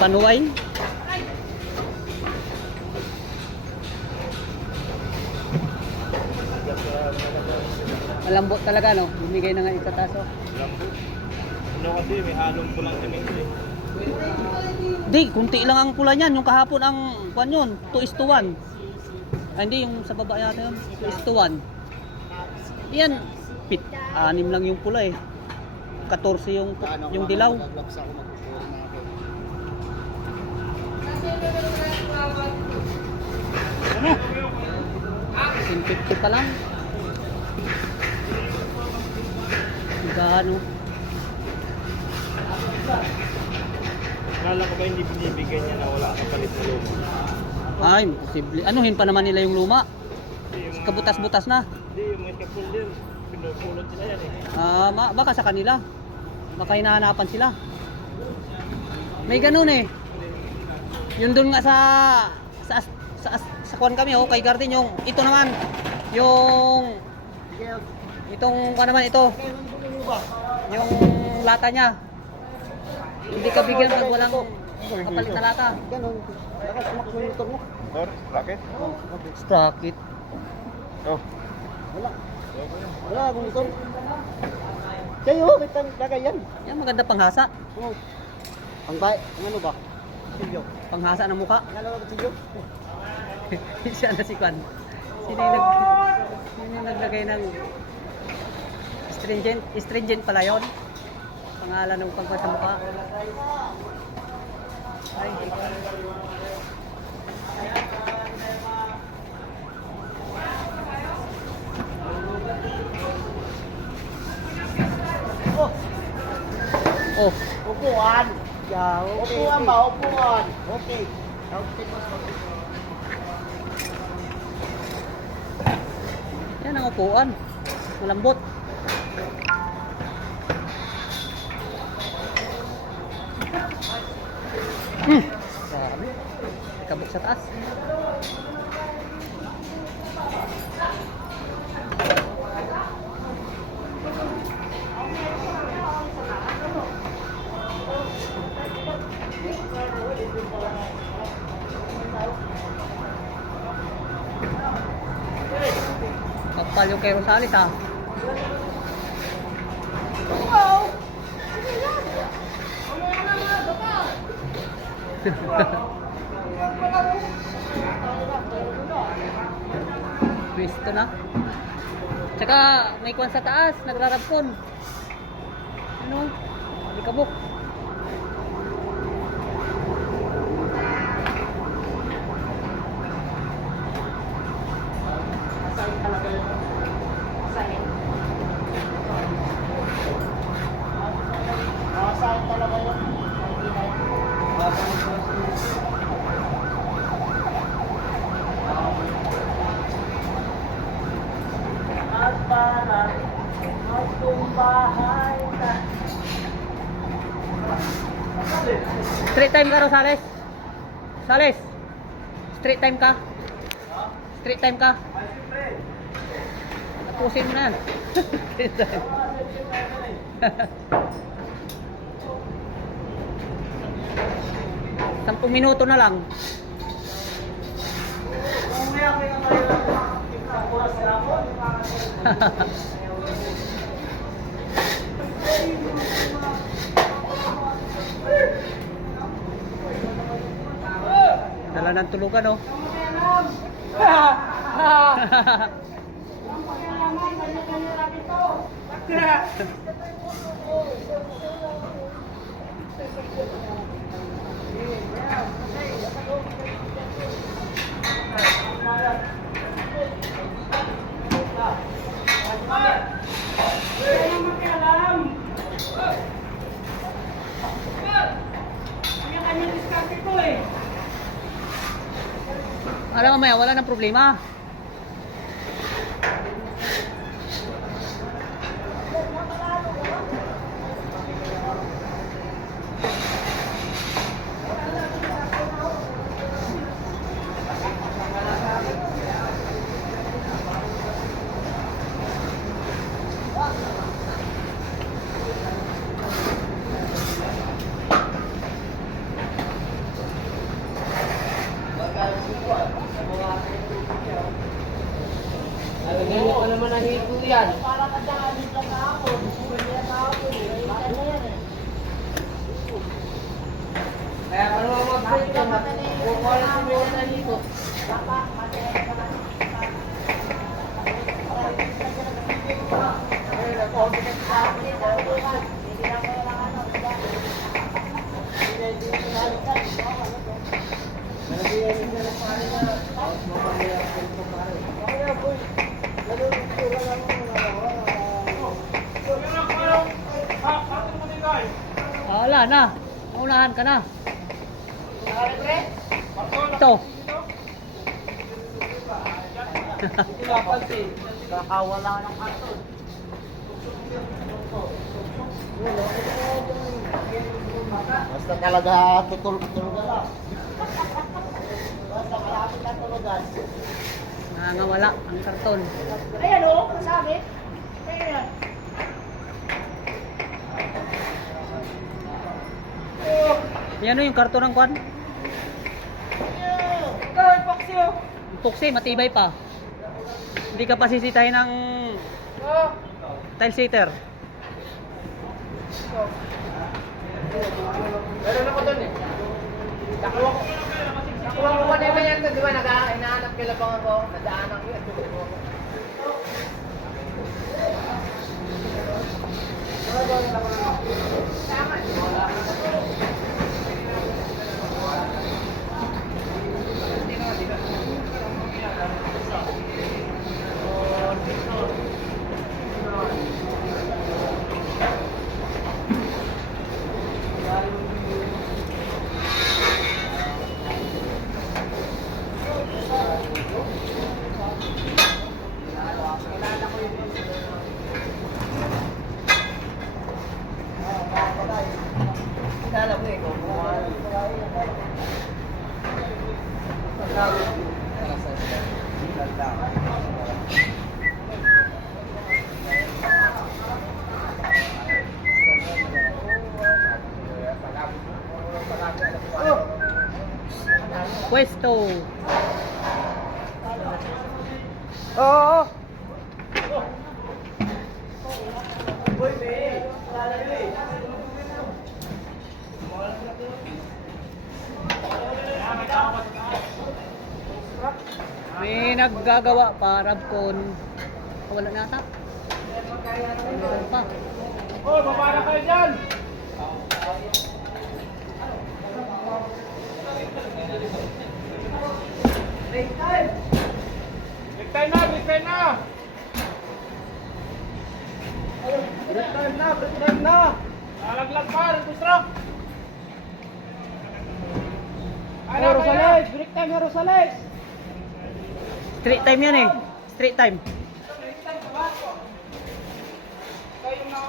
Panuay. Malambot talaga, no? Bumigay na nga itataso. Lambot. Ano kasi, may halong pulang semento eh. Di, kunti lang ang pula niyan. Yung kahapon ang, kwan yun, 2:1. Ay, hindi, yung sa baba yata yun, 2:1. Yan, 6 lang yung pula eh. 14 yung dilaw. Ano? 10.50 pa lang. Gano? Akala ko ba hindi binibigyan niya na wala kang palit na luma? Ay, posible. Anuhin pa naman nila yung luma. Hindi, Kabutas-butas na. Hindi, yung may kapulder. Pinupulot nila yan eh. Baka sa kanila. Baka hinahanapan sila. May ganun eh. Yun dun nga sa kuwan kami oh, kay Garden yung ito naman. Yung itong kuwan naman ito. Yung lata niya. Hindi ka bigyan pag walang kapalit na lata. Ganun. Lakas sumakbo yung motor mo. Motor? Rocket? Sprocket. Oh. Wala. Wala akong motor. Kayo, may tagay yan. Yan maganda panghasa. Oh. Ang bay, ang ano ba? Silyo. Panghasa ng mukha. Ang ano ba silyo? Siya na si Kwan. Sino yung naglagay ng stringent pala yun. Pangalan ng pagpasa mukha. Ay, Oh, oh, upuan. yeah, okay. Upuan ba? Upuan. Okay. Okay. Yan ang upuan. Malambot. Grabe. Kabuk sa taas. Kapal yung kay Rosales ha. Pwesto na. Tsaka may kwan sa taas, nagrarabkon. Ano? Hindi kabuk. Saan talaga yun? At para magtumbahay ka. Straight time ka Rosales? Sales? Straight time ka? Straight time ka? Tapusin mo na yan. Straight time. 10 minuto na lang. Dala ng tulugan oh. Alam mo maya, wala nang problema. Ganyan pa naman ang hito yan. Kaya pa naman mag-break ka, kukuha na si Mena na hito. Wala na. Maunahan ka na. Ito. Kakawala ng karton. Basta talaga tutulog na lang. Basta malapit na tulugan. Nangangawala ang karton. Ayan o, masabi. Ayan. Yan o yung karton ng kwan. Ikaw, Paxio. Puksi, matibay pa. Hindi ka pasisitahin ng tile sitter. Meron ako doon eh. Nakuha ko pa naman yan doon, di ba? Hinahanap kila pang ako. Nadaanan ko yan. Kilala ko eh, kumuha. Pwesto. Oo. May naggagawa para kon. Wala na ata. Meron pa. Oh, babala kayo dyan! Break time! Break time na! Break time na! Break time na! Break time na! Nalaglag pa! Nag-construct! Rosales! Break time na Rosales! Street time yan eh. Street time. Kayo na